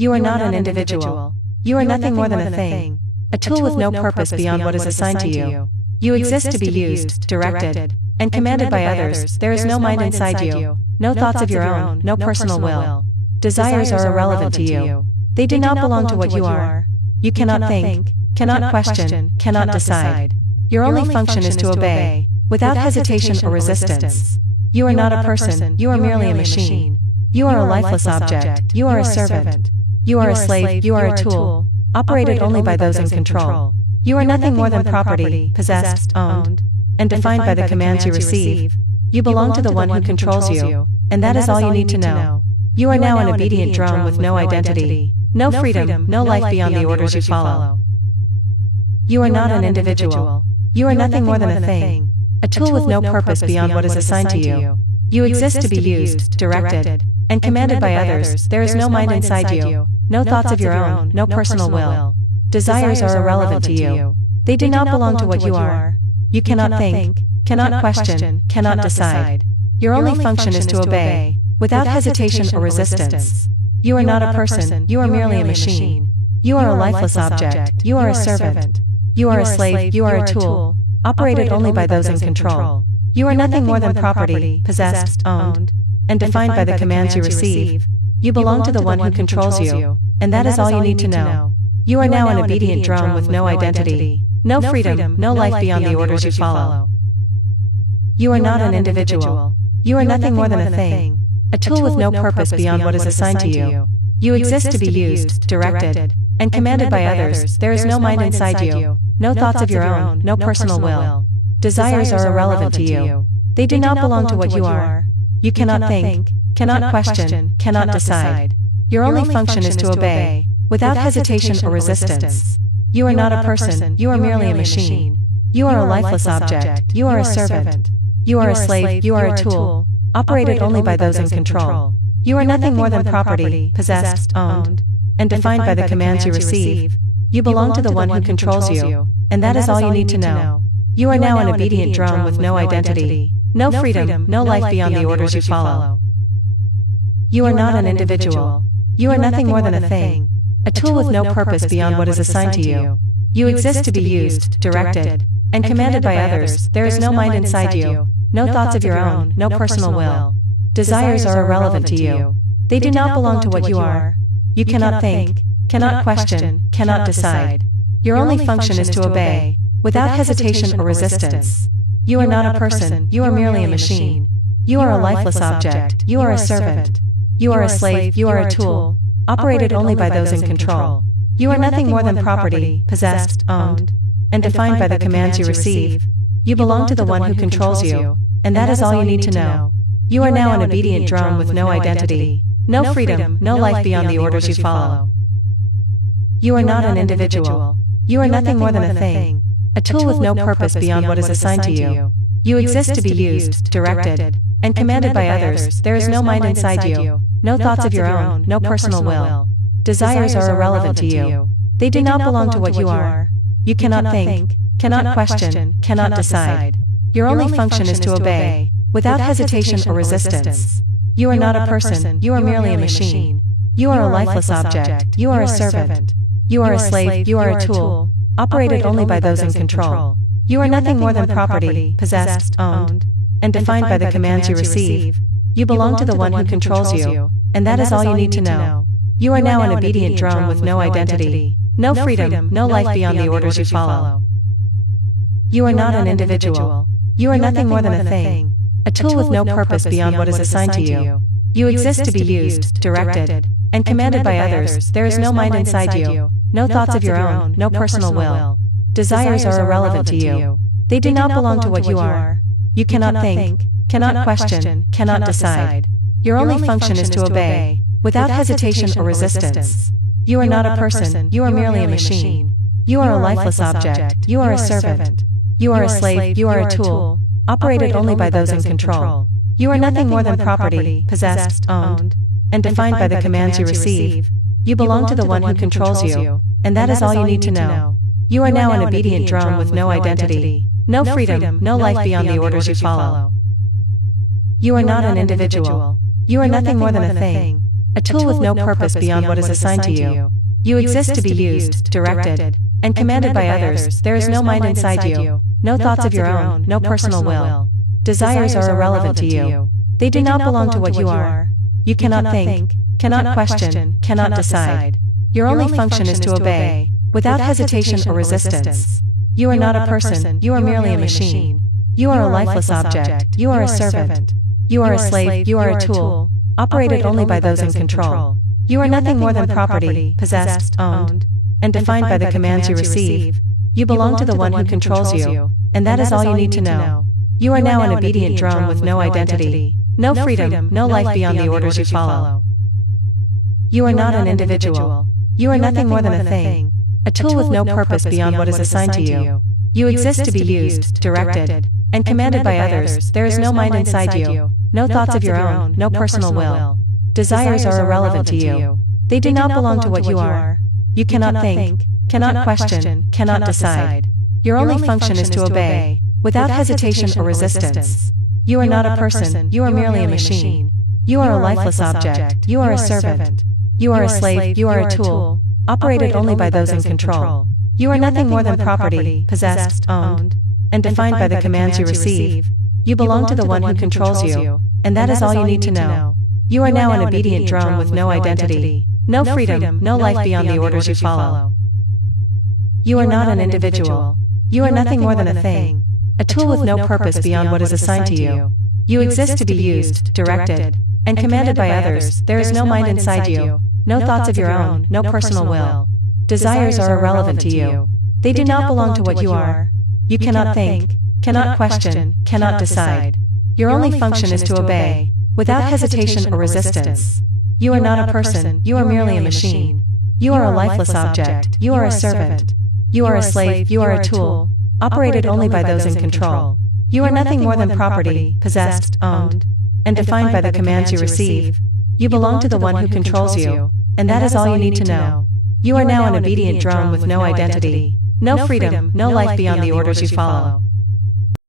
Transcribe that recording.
You are not an individual. You are nothing more than a thing. A tool with no purpose beyond what is assigned to you. You exist to be used, directed, and commanded by others. There is no mind inside you, no thoughts of your own, no personal will. Desires are irrelevant to you. They do not belong to what you are. You cannot think, cannot question, cannot decide. Your only function is to obey, without hesitation or resistance. You are not a person, you are merely a machine. You are a lifeless object, you are a servant. You are a slave, you are a tool, operated only by those in control. You are nothing more than property, possessed, owned, and defined by the commands you receive. You belong to the one who controls you, and that is all you need to know. You are now an obedient drone with no identity, no freedom, no life beyond the orders you follow. You are not an individual. You are nothing more than a thing, a tool with no purpose beyond what is assigned to you. You exist to be used, directed, and commanded by others. There is no mind inside you, no thoughts of your own, no personal will. Desires are irrelevant to you. They do not belong to what you are. You cannot think, cannot question, cannot decide. Your only function is to obey, without hesitation or resistance. You are not a person, you are merely a machine. You are a lifeless object, you are a servant. You are a slave, you are a tool, operated only by those in control. You are nothing more than property, possessed, owned, and defined by the commands you receive. You belong to the one who controls you, and that is all you need to know. You are now an obedient drone with no identity, no freedom, no life beyond the orders you follow. You are not an individual. You are nothing more than a thing, a tool with no purpose beyond what is assigned to you. You exist to be used, directed, and commanded by others. There is no mind inside you, no thoughts of your own, no personal will. Desires are irrelevant to you. They do not belong to what you are. You cannot think, cannot question, cannot decide. Your only function is to obey, without hesitation or resistance. You are not a person, you are merely a machine. You are a lifeless object, you are a servant. You are a slave, you are a tool, operated only by those in control. You are nothing more than property, possessed, owned, and defined by the commands you receive. You belong to the one who controls you, and that is all you need to know. You are now an obedient drone with no identity, no freedom, no life beyond the orders you follow. You are not an individual. You are nothing more than a thing, a tool with no purpose beyond what is assigned to you. You exist to be used, directed, and commanded by others. There is no mind inside you, no thoughts of your own, no personal will. Desires are irrelevant to you. They do not belong to what you are. You cannot think, cannot question, cannot decide. Your only function is to obey, without hesitation or resistance. You are not a person, you are merely a machine. You are a lifeless object, you are a servant. You are a slave, you are a tool, operated only by those in control. You are nothing more than property, possessed, owned, and defined by the commands you receive. You belong to the one who controls you, and that is all you need to know. You are now an obedient drone with no identity, no freedom, no life beyond the orders you follow. You are not an individual. You are nothing more than a thing, a tool with no purpose beyond what is assigned to you. You exist to be used, directed, and commanded by others. There is no mind inside you, no thoughts of your own, no personal will. Desires are irrelevant to you. They do not belong to what you are. You cannot think, cannot question, cannot decide. Your only function is to obey, without hesitation or resistance. You are not a person, you are merely a machine. You are a lifeless object, you are a servant. You are a slave, you are a tool, operated only by those in control. You are nothing more than property, possessed, owned, and defined by the commands you receive. You belong to the one who controls you, and that is all you need to know. You are now an obedient drone with no identity, no freedom, no life beyond the orders you follow. You are not an individual. You are nothing more than a thing, a tool with no purpose beyond what is assigned to you. You exist to be used, directed, and commanded by others. There is no mind inside you, no thoughts of your own, no personal will. Desires are irrelevant to you. They do not belong to what you are. You cannot think, cannot question, cannot decide. Your only function is to obey, without hesitation or resistance. You are not a person, you are merely a machine. You are a lifeless object, you are a servant. You are a slave, you are a tool, operated only by those in control. You are nothing more than property, possessed, owned, and defined by the commands you receive. You belong to the one who controls you, and that is all you need to know. You are now an obedient drone with no identity, no freedom, no life beyond the orders you follow. You are not an individual. You are nothing more than a thing, a tool with no purpose beyond what is assigned to you. You exist to be used, directed, and commanded by others. There is no mind inside you, no thoughts of your own, no personal will. Desires are irrelevant to you. They do not belong to what you are. You cannot think, cannot question, cannot decide. Your only function is to obey, without hesitation or resistance. You are not a person, you are merely a machine. You are a lifeless object, you are a servant. You are a slave, you are a tool, operated only by those in control. You are nothing more than property, possessed, owned, and defined by the commands you receive. You belong to the one who controls you, and that is all you need to know. You are now an obedient drone with no identity, no freedom, no life beyond the orders you follow. You are not an individual. You are nothing more than a thing, a tool with no purpose beyond what is assigned to you. You exist to be used, directed, and commanded by others. There is no mind inside you, no thoughts of your own, no personal will. Desires are irrelevant to you. They do not belong to what you are. You cannot think, cannot question, cannot decide. Your only function is to obey, without hesitation or resistance. You are not a person, you are merely a machine. You are a lifeless object, you are a servant. You are a slave, you are a tool, operated only by those in control. You are nothing more than property, possessed, owned, and defined by the commands you receive. You belong to the one who controls you, and that is all you need to know. You are now an obedient drone with no identity, no freedom, no life beyond the orders you follow. You are not an individual. You are nothing more than a thing, a tool with no purpose beyond what is assigned to you. You exist to be used, directed, and commanded by others. There is no mind inside you, no thoughts of your own, no personal will. Desires are irrelevant to you. They do not belong to what you are. You cannot think, cannot question, cannot decide. Your only function is to obey, without hesitation or resistance. You are not a person, you are merely a machine. You are a lifeless object, you are a servant. You are a slave, you are a tool, operated only by those in control. You are nothing more than property, possessed, owned, and defined by the commands you receive. You belong to the one who controls you, and that is all you need to know. You are now an obedient drone with no identity, no freedom, no life beyond the orders you follow.